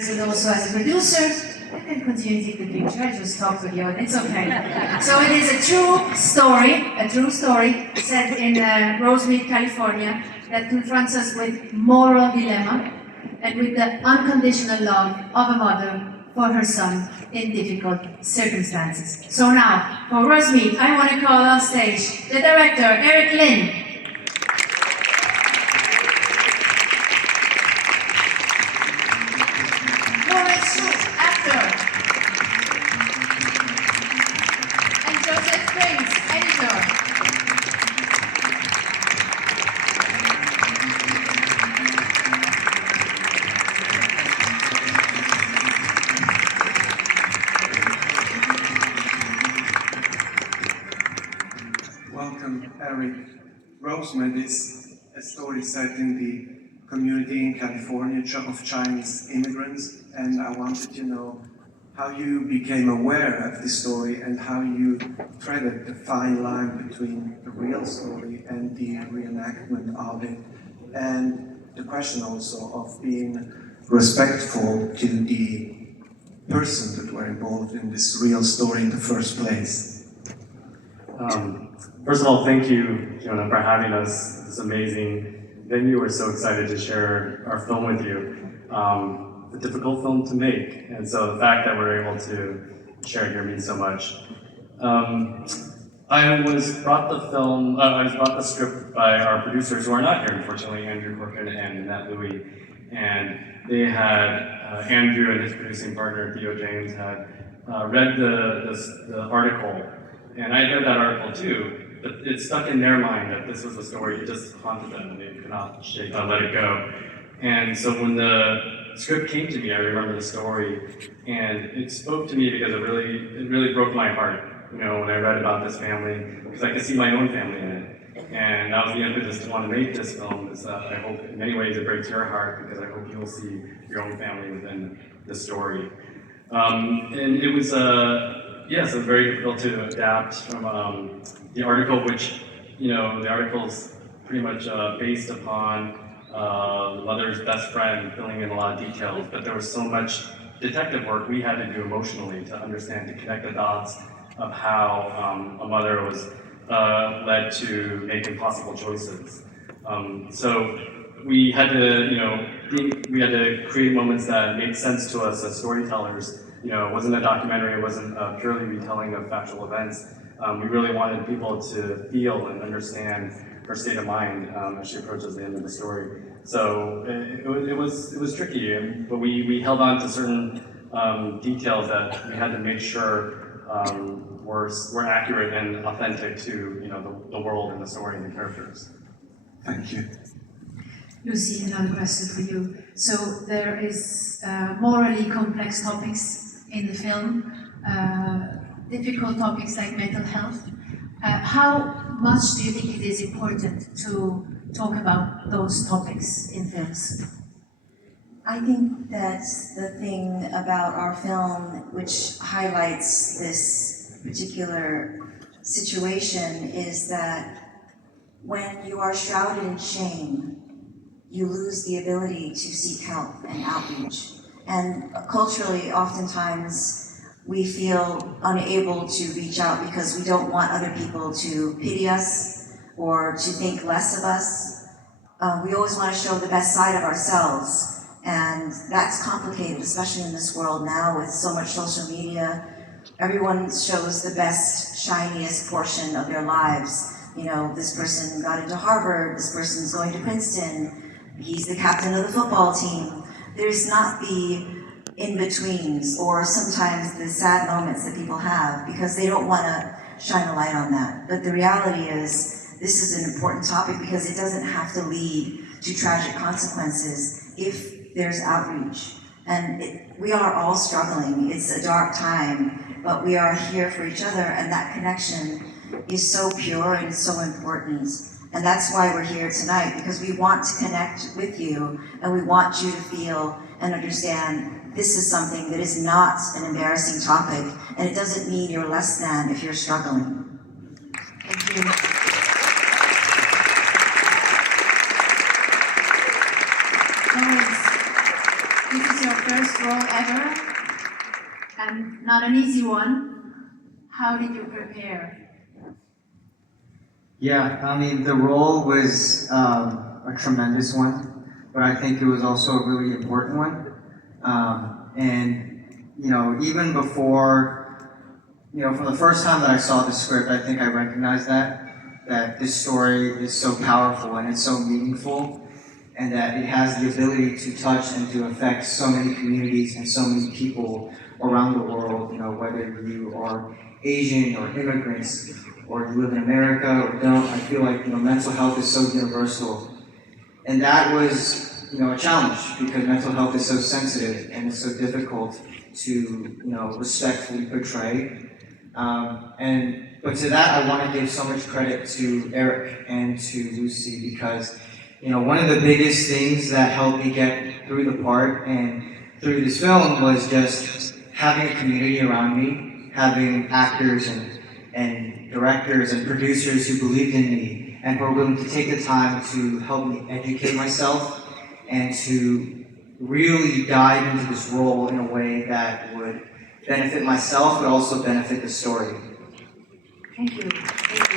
And also as a producer, I can continue to take the picture, I just talk with you, it's okay. So it is a true story set in Rosemead, California, that confronts us with moral dilemma and with the unconditional love of a mother for her son in difficult circumstances. So now, for Rosemead, I want to call on stage the director, Eric Lin. Welcome, Eric. Rosemead is a story set in the community in California of Chinese immigrants, and I wanted to know how you became aware of this story and how you threaded the fine line between the real story and the reenactment of it, and the question also of being respectful to the person that were involved in this real story in the first place. First of all, thank you, Jonah, for having us. This amazing venue. We're so excited to share our film with you. It's a difficult film to make, and so the fact that we're able to share it here means so much. I was brought the script by our producers, who are not here, unfortunately, Andrew Corcoran and Matt Louie, and they had Andrew and his producing partner Theo James had read the article. And I read that article too, but it stuck in their mind that this was a story that just haunted them and they could not let it go. And so when the script came to me, I remember the story, and it spoke to me because it really broke my heart. You know, when I read about this family, because I could see my own family in it. And that was the impetus to want to make this film, is that I hope in many ways it breaks your heart, because I hope you'll see your own family within the story. And it was yes, it was very difficult to adapt from the article, which, you know, the article's pretty much based upon the mother's best friend filling in a lot of details, but there was so much detective work we had to do emotionally to understand, to connect the dots of how a mother was led to make impossible choices. So we had to, create moments that made sense to us as storytellers. You know, it wasn't a documentary, it wasn't a purely retelling of factual events. We really wanted people to feel and understand her state of mind as she approaches the end of the story. So it was tricky, but we held on to certain details that we had to make sure were accurate and authentic to, you know, the world and the story and the characters. Thank you. Lucy, another question for you. So there is morally complex topics in the film, difficult topics like mental health. How much do you think it is important to talk about those topics in films? I think that's the thing about our film, which highlights this particular situation, is that when you are shrouded in shame, you lose the ability to seek help and outreach. And culturally, oftentimes, we feel unable to reach out because we don't want other people to pity us or to think less of us. We always want to show the best side of ourselves, and that's complicated, especially in this world now with so much social media. Everyone shows the best, shiniest portion of their lives. You know, this person got into Harvard, this person's going to Princeton, he's the captain of the football team. There's not the in-betweens or sometimes the sad moments that people have because they don't want to shine a light on that. But the reality is, this is an important topic because it doesn't have to lead to tragic consequences if there's outreach. And we are all struggling. It's a dark time, but we are here for each other, and that connection is so pure and so important. And that's why we're here tonight, because we want to connect with you, and we want you to feel and understand this is something that is not an embarrassing topic, and it doesn't mean you're less than if you're struggling. Thank you. This is your first biggest role ever, and not an easy one. How did you prepare? Yeah, I mean, the role was a tremendous one, but I think it was also a really important one. And, you know, even before, you know, from the first time that I saw the script, I think I recognized that this story is so powerful and it's so meaningful, and that it has the ability to touch and to affect so many communities and so many people around the world, you know, whether you are Asian or immigrants, or you live in America or don't. I feel like, you know, mental health is so universal. And that was, you know, a challenge, because mental health is so sensitive and it's so difficult to, you know, respectfully portray. But to that, I want to give so much credit to Eric and to Lucy, because, you know, one of the biggest things that helped me get through the part and through this film was just having a community around me, having actors and directors and producers who believed in me and were willing to take the time to help me educate myself and to really dive into this role in a way that would benefit myself but also benefit the story. Thank you. Thank you.